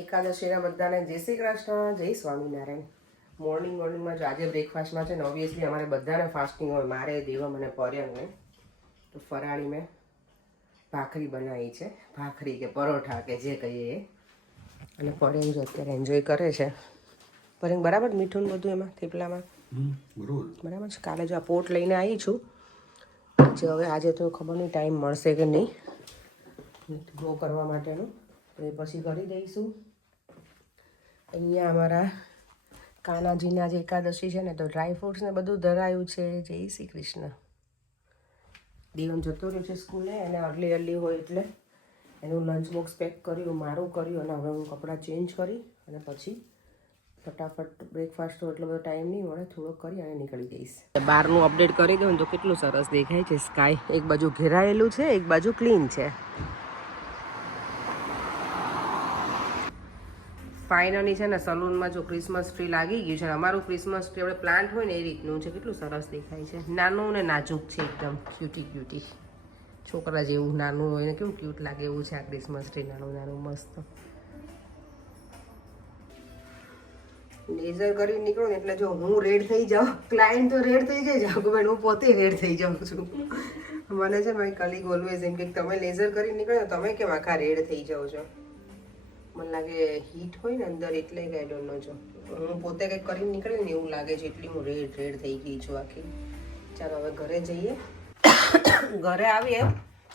એકાદશીના બધાને જય શ્રી કૃષ્ણ, જય સ્વામિનારાયણ. મોર્નિંગમાં જો આજે બ્રેકફાસ્ટમાં છે ને ઓબ્વિયસલી અમારે બધાને ફાસ્ટિંગ હોય, મારે દેવમ અને પર્યંગને. તો ફરાળી મેં ભાખરી બનાવી છે, ભાખરી કે પરોઠા કે જે કહીએ એ. અને પર્યંગ જો અત્યારે એન્જોય કરે છે. પર્યંગ બરાબર મીઠું બધું એમાં થેપલામાં બરાબર છે. કાલે જો આ પોટ લઈને આવી છું, પછી હવે આજે તો ખબર નહીં ટાઈમ મળશે કે નહીં ગ્રો કરવા માટેનું, એ પછી કરી દઈશું. અહીંયા અમારા કાનાજીના જે એકાદશી છે ને, તો ડ્રાય ફ્રૂટ્સ ને બધું ધરાયું છે. જય શ્રી કૃષ્ણ. દીવન જતો રહ્યો છે સ્કૂલે, એને અર્લી હોય એટલે એનું લંચ બોક્સ પેક કર્યું, મારું કર્યું, અને હવે હું કપડાં ચેન્જ કરી અને પછી ફટાફટ બ્રેકફાસ્ટ તો એટલો બધો ટાઈમ નહીં મળે, થોડોક કરી અને નીકળી જઈશ. બહારનું અપડેટ કરી દઉં તો કેટલું સરસ દેખાય છે સ્કાય. એક બાજુ ઘેરાયેલું છે, એક બાજુ ક્લીન છે. ફાઇનલી છે ને સલૂનમાં જો ક્રિસમસ ટ્રી લાગી ગયું છે. અમારું ક્રિસમસ ટ્રી આપણે પ્લાન્ટ હોય ને એ રીતનું છે. કેટલું સરસ દેખાય છે. નાનું ને નાજુક છે એકદમ, ક્યુટી. છોકરા જેવું નાનું હોય ને કેવું ક્યુટ લાગે એવું છે આ ક્રિસમસ ટ્રી. નાનું મસ્ત. લેઝર કરી નીકળું ને એટલે જો હું રેડ થઈ જાઉં, ક્લાયન્ટ તો રેડ થઈ જાય જાગુબેન, હું પોતે રેડ થઈ જાઉં છું. મને છે મારી કલીગ ઓલવેઝ એમ કે તમે લેઝર કરી નીકળો ને તમે કેમ આખા રેડ થઈ જાઓ છો. મને લાગે હીટ હોય ને અંદર એટલે કે આઈ ડોન્ટ નો. જો હું પોતે કંઈક કરીને નીકળે ને એવું લાગે છે, એટલી હું રેડ થઈ ગઈ છું આખી. ચાલો હવે ઘરે જઈએ. ઘરે આવીએ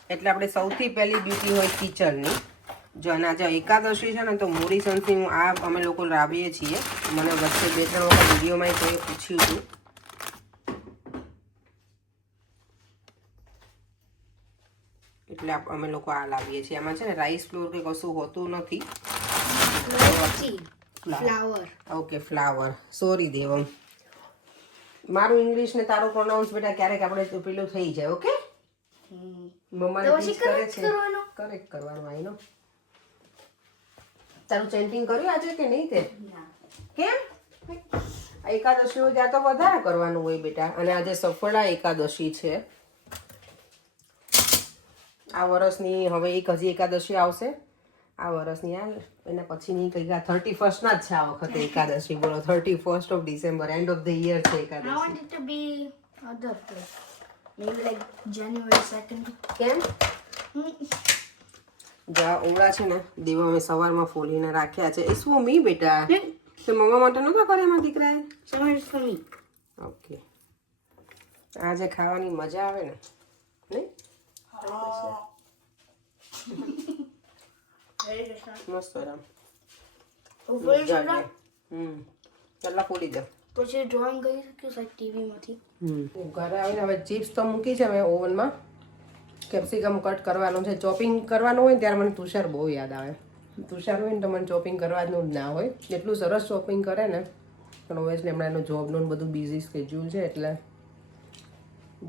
એટલે આપણે સૌથી પહેલી ડ્યુટી હોય કિચનની. જો અને આજે એકાદશી છે ને, તો મોરી સંથી હું આ અમે લોકો લાવીએ છીએ. મને વચ્ચે 2-3 વખત વિડીયોમાં કોઈ પૂછ્યું હતું. એટલે અમે લોકો આ લાવીએ છીએ. આમાં છે ને રાઈસ ફ્લોર કે કશું હોતું નથી. Flower. Okay, flower. Sorry Devam, મારું ઇંગ્લિશ ને તારું પ્રોનાઉન્સ બેટા ક્યારેક આપણે પેલું થઈ જાય. ઓકે, મમ્માને ટીચ કરે છે, કરેક્ટ કરવાનું. આઈ નો. તારું ચેન્ટિંગ કર્યું આજે કે નહીં તે? કેમ? એકાદશી હોય ત્યાં તો વધારે કરવાનું હોય બેટા. અને આજે સફળા એકાદશી છે આ વર્ષની. હવે એક હજી એકાદશી આવશે આ વર્ષની. એના પછીની કંઈક 31st ના જ છે આ વખતે એકાદશી. બોલો, 31st of December, end of the year છે Ekadashi. I want it to be other place. Maybe like January 2nd. કેમ? જા ઓળા છે ને દેવા અમે સવારમાં ફોલીને રાખ્યા છે. એ શું મી બેટા? તો મમ્મા માટે નતો કરે એમાં દીકરાએ? Some is for me. Okay, આજે ખાવાની મજા આવે ને, નહીં? મસ્ત રામ. ચાલો ફોલી દે. પછી ડ્રોઈંગ કરી શકીશ ટીવી માંથી. ઘરે આવીને હવે ચિપ્સ તો મૂકી છે મેં ઓવનમાં. કેપ્સિકમ કટ કરવાનું છે. ચોપિંગ કરવાનું હોય ને ત્યારે મને તુષાર બહુ યાદ આવે. તુષાર હોય ને તો મને ચોપિંગ કરવાનું જ ના હોય. એટલું સરસ ચોપિંગ કરે ને, પણ ઓબ્વિયસલી હમણાં એનું જોબનું બધું બિઝી સ્કેડ્યુલ છે એટલે.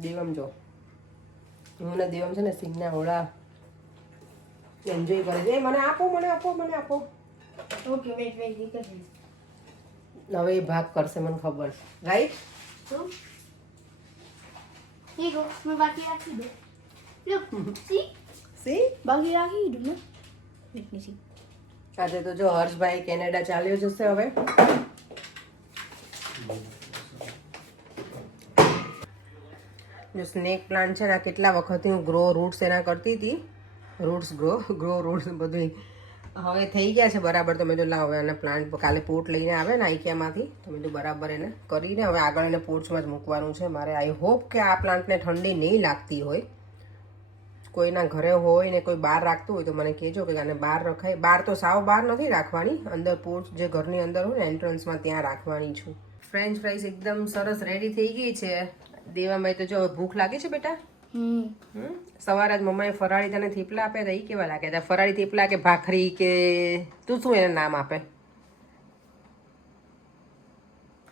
દેવમ જો હું ને દેવમ છે ને સિંગના ઓળા એન્જોય કરે છે. મને આપો. Okay, wait. હવે એ ભાગ કરશે મને ખબર છે, રાઈટ? Here you go. मैं बाकी રાખી દઉં. Look, see? બાકી રાખી દઉં ને. Let me see. આજે તો જો હર્ષભાઈ કેનેડા ચાલ્યો જશે હવે. જો સ્નેક પ્લાન્ટ છે ને, કેટલા વખતથી હું ગ્રો રૂટ્સ એના કરતી હતી. રૂટ્સ બધું હવે થઈ ગયા છે બરાબર. તો મેં તો લાવ એને પ્લાન્ટ કાલે પોટ લઈને આવે ને આઈકિયામાંથી, તો મેં તો બરાબર એને કરીને હવે આગળ એને પોટ્સમાં જ મૂકવાનું છે મારે. આઈ હોપ કે આ પ્લાન્ટને ઠંડી નહીં લાગતી હોય. કોઈના ઘરે હોય ને કોઈ બહાર રાખતું હોય તો મને કહેજો કે આને બહાર રખાય. બહાર તો સાવ બહાર નથી રાખવાની, અંદર પોટ જે ઘરની અંદર હોય ને એન્ટ્રન્સમાં ત્યાં રાખવાની છું. ફ્રેન્ચ ફ્રાઈઝ એકદમ સરસ રેડી થઈ ગઈ છે. દેવામાં તો જો ભૂખ લાગી છે બેટા? સવારે જ મમ્માએ ફરાળી તને થેપલા આપ્યા હતા. એ કેવા લાગ્યા હતા? ફરાળી થેપલા કે ભાખરી કે તું શું એને નામ આપે?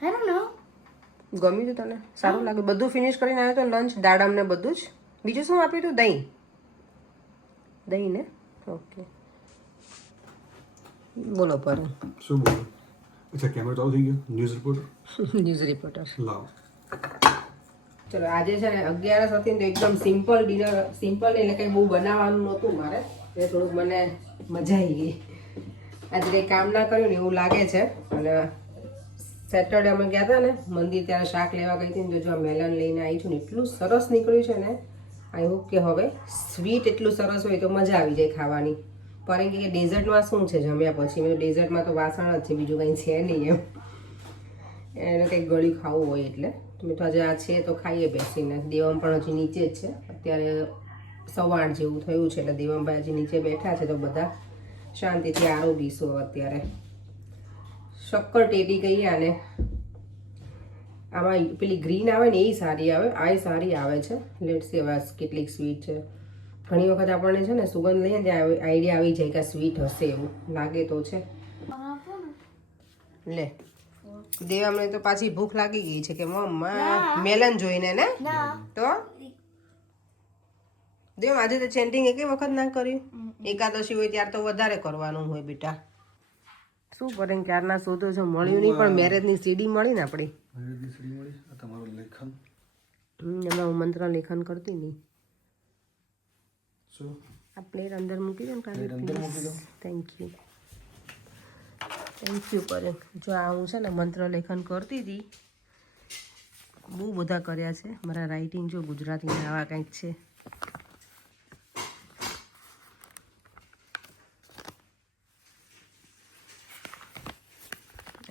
I don't know. ગમ્યું હતું તને? સારું લાગ્યું? બધું ફિનિશ કરીને આવ્યો તો લંચ, દાડમ ને બધું જ? બીજું શું આપ્યું હતું? દહીં ને? ઓકે, બોલો પર શું બોલો? અચ્છા, કેમેરા ચાલુ થઈ ગયો. ન્યૂઝ રિપોર્ટર લાવ. ચલો આજે છે ને 11 હતી તો એકદમ સિમ્પલ ડિનર. સિમ્પલ એટલે કંઈ બહુ બનાવવાનું નહોતું મારે, એટલે થોડુંક મને મજા આવી ગઈ. આજે કંઈ કામ ના કર્યું ને એવું લાગે છે. અને સેટરડે અમે ગયા હતા ને મંદિર, ત્યારે શાક લેવા ગઈ હતી ને તો જો આ મેલન લઈને આવી છું ને એટલું સરસ નીકળ્યું છે ને. આઈ હોપ કે હવે સ્વીટ એટલું સરસ હોય તો મજા આવી જાય ખાવાની. કારણ કે ડેઝર્ટમાં શું છે જમ્યા પછી, મેં ડેઝર્ટમાં તો વાસણ જ છે, બીજું કંઈ છે નહીં એમ. એને કંઈક ગળી ખાવું હોય એટલે મેં તો આજે આ છે તો ખાઈએ બેસીને. દેવમ પણ હજી નીચે જ છે, અત્યારે 8:15 જેવું થયું છે એટલે દેવમભાઈ હજી નીચે બેઠા છે તો બધા શાંતિથી આરોગીશું. અત્યારે શક્કર ટેટી કહીએ આને. આમાં પેલી ગ્રીન આવે ને એ સારી આવે, આ સારી આવે છે. લેટ્સ સી હવે કેટલીક સ્વીટ છે. ઘણી વખત આપણને છે ને સુગંધ લઈએ ત્યાં આઈડિયા આવી જાય કે સ્વીટ હશે એવું લાગે તો છે. લે દેવામને તો પાછી ભૂખ લાગી ગઈ છે કે મમ્મા મેલન જોઈને ને. તો દેવ આજે તો ચેન્ટિંગ એકે વખત ના કર્યું. એકાદશી હોય ત્યારે તો વધારે કરવાનું હોય બેટા. શું કરે ક્યારના શોધો છો, મળ્યું નહીં. પણ મેરેજની સીડી મળી ને આપણી. એમાં હું મંત્ર લેખન કરતી નહીં. આ પ્લેટ અંદર મૂકી દો ને કાલે. થેન્ક યુ કરે. જો આ હું છે ને મંત્ર લેખન કરતી હતી. બહુ બધા કર્યા છે મારા રાઇટિંગ. જો ગુજરાતીમાં આવા કંઈક છે.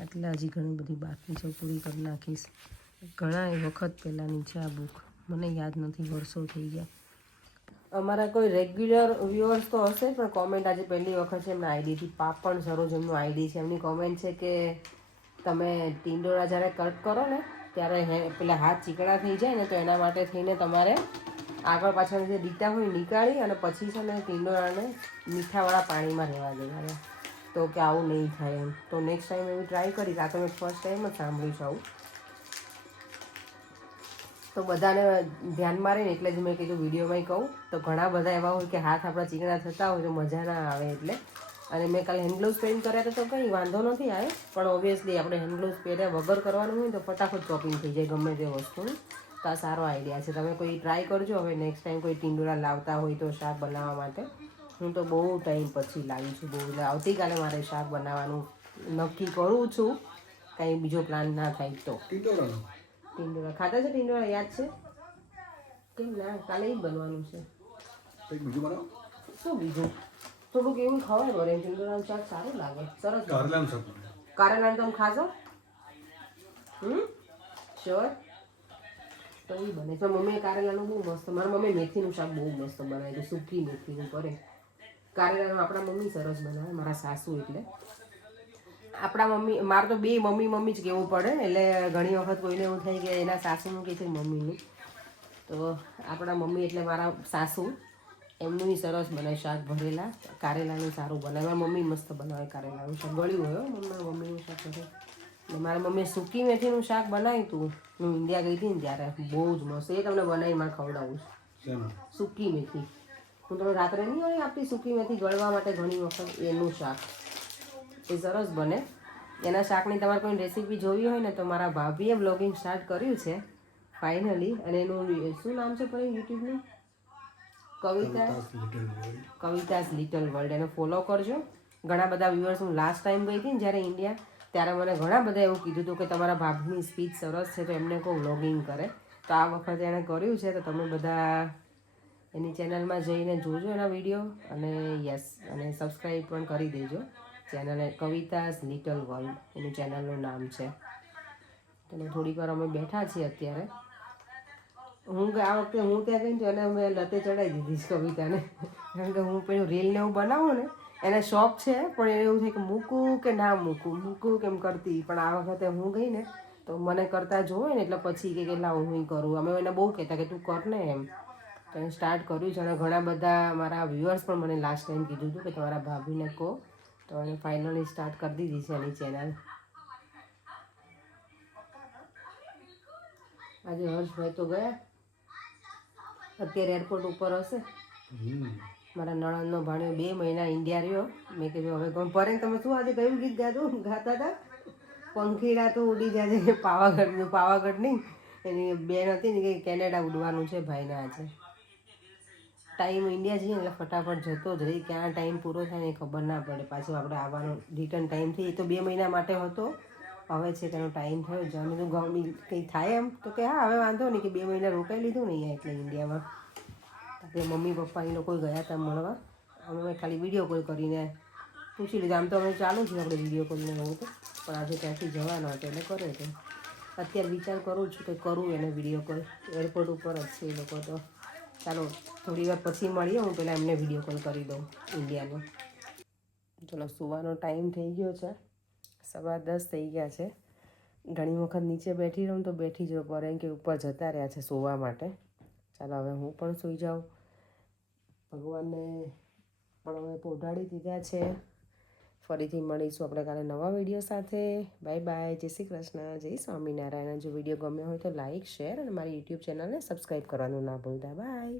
એટલે હજી ઘણી બધી બાકી છે, પૂરી કરી નાખીશ. ઘણા વખત પહેલાંની છે આ બુક, મને યાદ નથી, વર્ષો થઈ ગયા. અમારા કોઈ રેગ્યુલર વ્યુઅર્સ તો હશે પણ કોમેન્ટ આજે પહેલી વખત છે એમના આઈડીથી, પાપણ સરોજ એમનું આઈડી છે. એમની કોમેન્ટ છે કે તમે ટીંડોળા જ્યારે કટ કરો ને ત્યારે પેલા હાથ ચીકણા થઈ જાય ને તો એના માટે થઈને તમારે આગળ પાછળ જે દીટા હોય નીકાળી અને પછી છે ને ટીંડોળાને મીઠાવાળા પાણીમાં રહેવા દેવાના. તો કે આવું નહીં થાય એમ. તો નેક્સ્ટ ટાઈમ એવું ટ્રાય કરીશ. આ તો મેં ફર્સ્ટ ટાઈમ જ સાંભળ્યું છે આવું. તો બધાને ધ્યાનમાં રહે ને એટલે જ મેં કીધું વિડીયોમાં કહું. તો ઘણા બધા એવા હોય કે હાથ આપણા ચીકણા થતા હોય તો મજા ના આવે એટલે. અને મેં કાલે હેન્ડગ્લોવ્સ પહેરીને કર્યા તો કંઈ વાંધો નથી આવે. પણ ઓબ્વિયસલી આપણે હેન્ડગ્લોવ્સ પહેર્યા વગર કરવાનું હોય તો ફટાફટ ચોપિંગ થઈ જાય ગમે તે વસ્તુનું. તો આ સારો આઈડિયા છે. તમે કોઈ ટ્રાય કરજો હવે નેક્સ્ટ ટાઈમ કોઈ ટીંડોળા લાવતા હોય તો શાક બનાવવા માટે. હું તો બહુ ટાઈમ પછી લાવી છું. બહુ એટલે આવતીકાલે મારે શાક બનાવવાનું નક્કી કરું છું. કંઈ બીજો પ્લાન ના થાય તો. ટીંડોળા ખાતા છે? ટીંડોળા યાદ છે? કેમ ના? કાલે જ બનવાનું છે. શું બીજું? થોડુંક એવું ખવાય વરે. ટીંડોળાનું શાક સારું લાગે, સરસ. કારેલાનું તમે ખાશો? શ્યોર? તો એ બને છે. મમ્મીએ કારેલાનું બહુ મસ્ત, મારા મમ્મી મેથીનું શાક બહુ મસ્ત બનાવ્યું હતું, સૂકી મેથીનું કરે. કારેલાનું આપણા મમ્મી સરસ બનાવે, મારા સાસુ. એટલે આપણા મમ્મી, મારે તો બે મમ્મી જ કહેવું પડે. એટલે ઘણી વખત કોઈને એવું થાય કે એના સાસુનું કે છે મમ્મીનું. તો આપણા મમ્મી એટલે મારા સાસુ, એમનું સરસ બનાવે શાક. ભરેલા કારેલાનું સારું બનાવે. મારા મમ્મી મસ્ત બનાવે કારેલાનું શાક. ગળ્યું હોય મારા મમ્મીનું શાક કરે. ને મારા મમ્મીએ સૂકી મેથીનું શાક બનાવ્યું હતું. હું ઇન્ડિયા ગઈ હતી ને ત્યારે બહુ જ મસ્ત. એ તમને બનાવીને મારે ખવડાવું છું. સૂકી મેથી હું તમને રાત્રે નહીં હોય આપતી સૂકી મેથી ગળવા માટે ઘણી વખત, એનું શાક એ સરસ બને. એના શાકની તમારે કોઈ રેસીપી જોવી હોય ને તો મારા ભાભીએ બ્લોગિંગ સ્ટાર્ટ કર્યું છે ફાઇનલી. અને એનું શું નામ છે પણ યુટ્યુબનું? Kavita's little world. એને ફોલો કરજો. ઘણા બધા વ્યુઅર્સ, હું લાસ્ટ ટાઈમ ગઈ હતી ને જ્યારે ઇન્ડિયા, ત્યારે મને ઘણા બધા એવું કીધું હતું કે તમારા ભાભીની સ્પીચ સરસ છે તો એમને કોઈ વ્લોગિંગ કરે. તો આ વખતે એણે કર્યું છે તો તમે બધા એની ચેનલમાં જઈને જોજો એના વિડીયો. અને યસ, અને સબસ્ક્રાઈબ પણ કરી દેજો ચેનલ. કવિતાસ લિટલ વર્લ્ડ એનું ચેનલનું નામ છે. તો થોડીક વાર અમે બેઠા છીએ અત્યારે. હું આ વખતે હું ત્યાં ગઈ ને એને અમે લતે ચડાવી દીધી કવિતાને. કારણ કે હું પેલું રીલ ને એવું બનાવું ને એને શોખ છે, પણ એને એવું થાય કે મૂકું કે ના મૂકું કેમ કરતી. પણ આ વખતે હું ગઈ ને તો મને કરતા જોવે ને એટલે પછી કે લાવ હું કરું. અમે એને બહુ કહેતા કે તું કર ને એમ. તો એને સ્ટાર્ટ કર્યું છે. અને ઘણા બધા મારા વ્યુઅર્સ પણ મને લાસ્ટ ટાઈમ કીધું હતું કે તમારા ભાભીને કહો. તો એને ફાઇનલી સ્ટાર્ટ કરી દીધી છે એની ચેનલ. આજે હર્ષભાઈ તો ગયા, અત્યારે એરપોર્ટ ઉપર હશે. મારા નણંદનો ભાણ્યો 2 મહિના ઇન્ડિયા રહ્યો. મેં કીધું હવે પરે તમે શું આજે કયું ગીત ગાતા હતા? પંખીડા તો ઉડી જાય. પાવાગઢ નહીં, એની બેન હતી ને કે કેનેડા ઉડવાનું છે ભાઈને આજે. ટાઈમ ઇન્ડિયા જઈએ એટલે ફટાફટ જતો જ રહી, ક્યાં ટાઈમ પૂરો થાય ને ખબર ના પડે. પાછું આપણે આવવાનો રિટર્ન ટાઈમ થઈ, એ તો 2 મહિના માટે હતો, હવે છે તેનો ટાઈમ થયો. જમી તો ગમી કંઈ થાય એમ તો કે હા હવે વાંધો નહીં કે 2 મહિના રોકાઈ લીધું ને અહીંયા એટલે ઇન્ડિયામાં. આપણે મમ્મી પપ્પા એ લોકો ગયા હતા મળવા, અમે ખાલી વિડીયો કોલ કરીને પૂછી લીધું. આમ તો અમે ચાલુ છે આપણે વિડીયો કોલને એવું તો, પણ આજે ત્યાંથી જવાનો હતો એટલે કરે છે. અત્યારે વિચાર કરું છું કે કરું એને વિડીયો કોલ, એરપોર્ટ ઉપર જ છે એ લોકો તો. ચાલો થોડી વાર પછી મળીએ, હું પહેલાં એમને વિડીયો કોલ કરી દઉં ઇન્ડિયાનો. ચલો સુવાનો ટાઈમ થઈ ગયો છે, 10:15 થઈ ગયા છે. ઘણી વખત નીચે બેઠી રહું તો બેઠી જવું પડે કે ઉપર જતા રહ્યા છે સુવા માટે. ચાલો હવે હું પણ સૂઈ જાઉં. ભગવાનને પણ હવે પોઢાડી દીધા છે. ફરીથી મળીશું આપણે કાલે નવા વિડીયો સાથે. બાય બાય, જય શ્રી કૃષ્ણ, જય સ્વામિનારાયણ. જો વિડીયો ગમ્યો હોય તો લાઇક, શેર અને મારી યુટ્યુબ ચેનલને સબસ્ક્રાઈબ કરવાનું ના ભૂલતા. બાય.